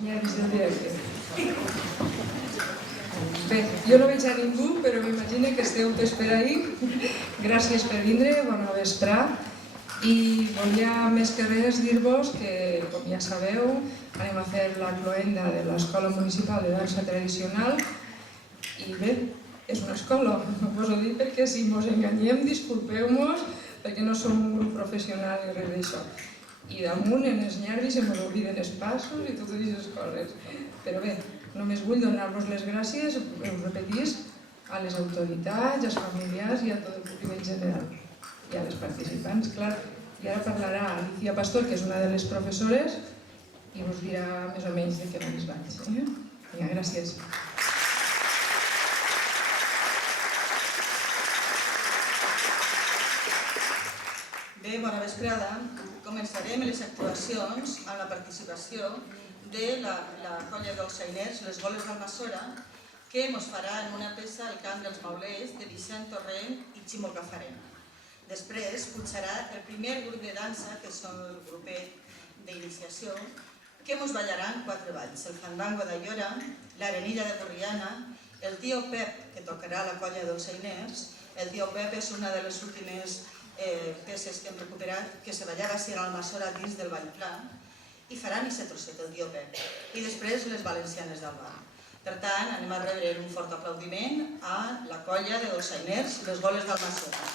Nervis del directe. Bé, jo no veig a ningú, però m'imagino que esteu tots per ahí. Gràcies per vindre, bona vesprà. I volia més que res dir-vos que, com ja sabeu, anem a fer la cloenda de l'Escola Municipal de Dansa Tradicional. I bé, és una escola, us ho dic perquè si mos enganyem, disculpeu-mos, perquè no som un grup professional i res d'això. I damunt, en els nervis, se m'obliden els passos i totes aquestes coses. Però bé, només vull donar-vos les gràcies, us repetís, a les autoritats, als familiars i a tot el públic en general. I a les participants, clar. I ara parlarà Alicia Pastor, que és una de les professores, i us dirà més o menys de què ens vaig. Vinga, gràcies. Bé, bona vesprada. Començarem les actuacions amb la participació de la colla dolçainers, les Goles d'Almassora, que ens farà en una peça al Camp dels Maulers de Vicent Torrent i Ximo Cafarena. Després pujarà el primer grup de dansa, que són el grupet d'iniciació, que ens ballaran 4 balls: el fandango d'Aiora, l'arenilla de Borriana, el tio Pep, que tocarà la colla dolçainers. El tio Pep és una de les últimes peces que hem recuperat, que se ballava a Almassora dins del Ball Pla, i farà Missa Trosset, el tio Pep. I després les valencianes del bar. Per tant, anem a rebre un fort aplaudiment a la colla de dolçainers, les Goles d'Almassora.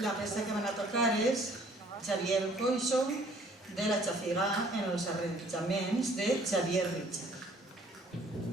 La peça que van a tocar és Xavier Coixo de la Xafigà en els arranjaments de Xavier Richard.